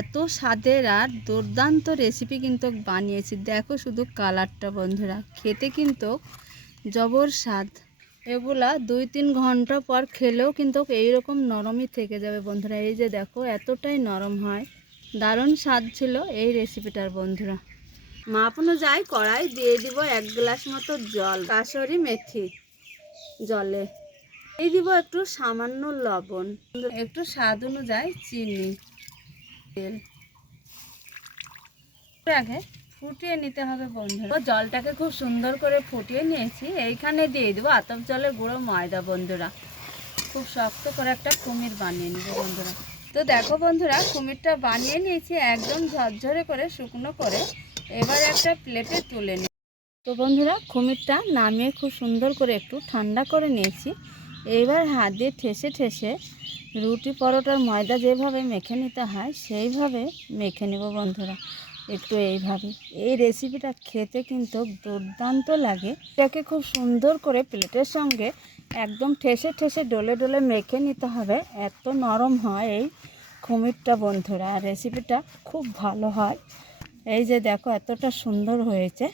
এত স্বাদের আর দুর্দান্ত রেসিপি কিন্তু বানিয়েছি। দেখো শুধু কালারটা বন্ধুরা, খেতে কিন্তু জবর স্বাদ। এগুলা 2-3 ঘন্টা পর খেলেও কিন্তু এইরকম নরমই থেকে যাবে বন্ধুরা। এই যে দেখো এতটাই নরম হয়, দারুণ স্বাদ ছিল এই রেসিপিটার বন্ধুরা। মাপ অনুযায়ী কড়াই দিয়ে দিব 1 গ্লাস মতো জল, কাসুরি মেথি জলে এই দিব একটু সামান্য লবণ, একটু স্বাদ অনুযায়ী চিনি, তেল আগে ফুটিয়ে নিতে হবে বন্ধুরা। জলটাকে খুব সুন্দর করে ফুটিয়ে নিয়েছি। এইখানে দিয়ে দেবো আতপ জলের গুঁড়ো ময়দা বন্ধুরা। খুব শক্ত করে একটা কুমির বানিয়ে নেব বন্ধুরা। তো দেখো বন্ধুরা, কুমিরটা বানিয়ে নিয়েছি একদম ঝরঝরে করে, শুকনো করে। এবার একটা প্লেটে তুলে নিই। তো বন্ধুরা, কুমিরটা নামিয়ে খুব সুন্দর করে একটু ঠান্ডা করে নিয়েছি। এইবার হাত দিয়ে ঠেসে ঠেসে রুটি পরোটার ময়দা যেভাবে মেখে নিতে হয় সেইভাবে মেখে নেব বন্ধুরা। একটু এইভাবে এই রেসিপিটা খেতে কিন্তু দুর্দান্ত লাগে। এটাকে খুব সুন্দর করে প্লেটের সঙ্গে একদম ঠেসে ঠেসে ডলে ডলে মেখে নিতে হবে। এত নরম হয় এই কুমিরটা বন্ধুরা, আর রেসিপিটা খুব ভালো হয়। এই যে দেখো এতটা সুন্দর হয়েছে।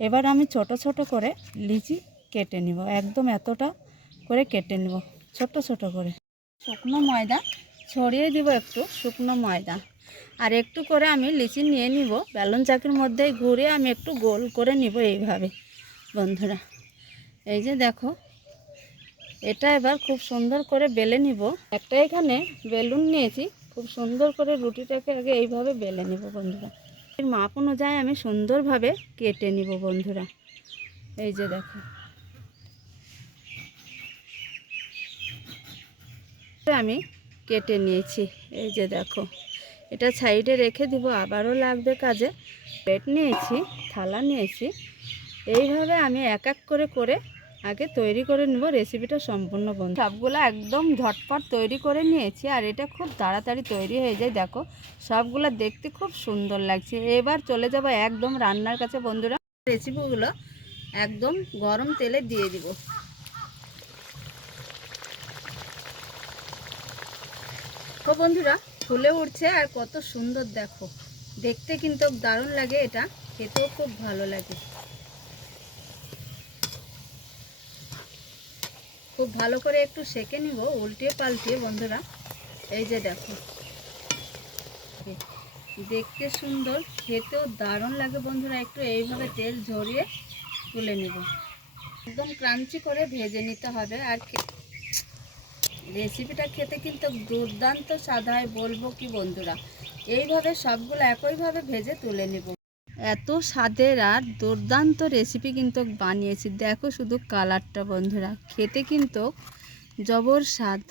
এবার আমি ছোট ছোট করে লিচি কেটে নিব, একদম এতটা করে কেটে নেব ছোট ছোট করে। শুকনো ময়দা ছড়িয়ে দিব, একটু শুকনো ময়দা, আর একটু করে আমি লিচি নিয়ে নিব। বেলুন চাকির মধ্যে ঘুরে আমি একটু গোল করে নিব এইভাবে বন্ধুরা। এই যে দেখো এটা এবার খুব সুন্দর করে বেলে নিব। একটা এখানে বেলুন নিয়েছি, খুব সুন্দর করে রুটিটাকে আগে এইভাবে বেলে নিব বন্ধুরা। এর মাপ অনুযায়ী আমি সুন্দরভাবে কেটে নিব বন্ধুরা। এই যে দেখো আমি কেটে নিয়েছি। এই যে দেখো এটা সাইডে রেখে দিব, আবারও লাগবে কাজে। প্লেট নিয়েছি, থালা নিয়েছি। এইভাবে আমি এক এক করে করে আগে তৈরি করে নেব রেসিপিটা সম্পূর্ণ বন্ধ। সবগুলো একদম ঝটপট তৈরি করে নিয়েছি, আর এটা খুব তাড়াতাড়ি তৈরি হয়ে যায়। দেখো সবগুলো দেখতে খুব সুন্দর লাগছে। এবার চলে যাব একদম রান্নার কাছে বন্ধুরা। রেসিপিগুলো একদম গরম তেলে দিয়ে দিব। তো বন্ধুরা ফুলে উঠছে, আর কত সুন্দর দেখো, দেখতে কিন্তু দারুণ লাগে, এটা খেতেও খুব ভালো লাগে। খুব ভালো করে একটু সেঁকে নিব উল্টে পাল্টে বন্ধুরা। এই যে দেখো দেখতে সুন্দর, খেতেও দারুণ লাগে বন্ধুরা। একটু এইভাবে তেল ঝরিয়ে তুলে নেব, একদম ক্রাঞ্চি করে ভেজে নিতে হবে। আর রেসিপিটা খেতে কিন্তু দুর্দান্ত স্বাদ হয়, বলবো কি বন্ধুরা। এইভাবে সবগুলো একইভাবে ভেজে তুলে নেব। এত স্বাদের আর দুর্দান্ত রেসিপি কিন্তু বানিয়েছি। দেখো শুধু কালারটা বন্ধুরা, খেতে কিন্তু জবর স্বাদ।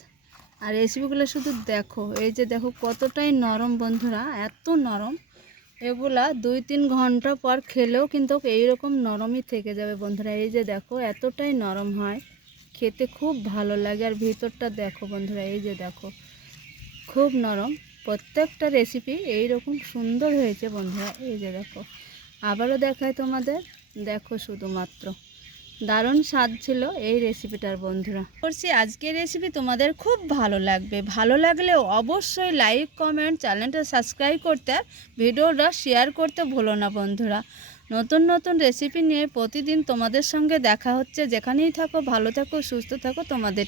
আর রেসিপিগুলো শুধু দেখো, এই যে দেখো কতটাই নরম বন্ধুরা, এত নরম। এগুলা 2-3 ঘন্টা পর খেলেও কিন্তু এইরকম নরমই থেকে যাবে বন্ধুরা। এই যে দেখো এতটাই নরম হয়, খেতে খুব ভালো লাগে। আর ভিতরটা দেখো বন্ধুরা, এই যে দেখো খুব নরম। প্রত্যেকটা রেসিপি এইরকম সুন্দর হয়েছে বন্ধুরা। এই যে দেখো আবারও দেখায় তোমাদের, দেখো শুধুমাত্র দারুণ স্বাদ ছিল এই রেসিপিটার বন্ধুরা। করছি আজকের রেসিপি তোমাদের খুব ভালো লাগবে। ভালো লাগলেও অবশ্যই লাইক কমেন্ট চ্যানেলটা সাবস্ক্রাইব করতে, ভিডিওটা শেয়ার করতে ভুলো না বন্ধুরা। নতুন নতুন রেসিপি নিয়ে প্রতিদিন তোমাদের সঙ্গে দেখা হচ্ছে। যেখানেই থাকো ভালো থাকো সুস্থ থাকো তোমাদের।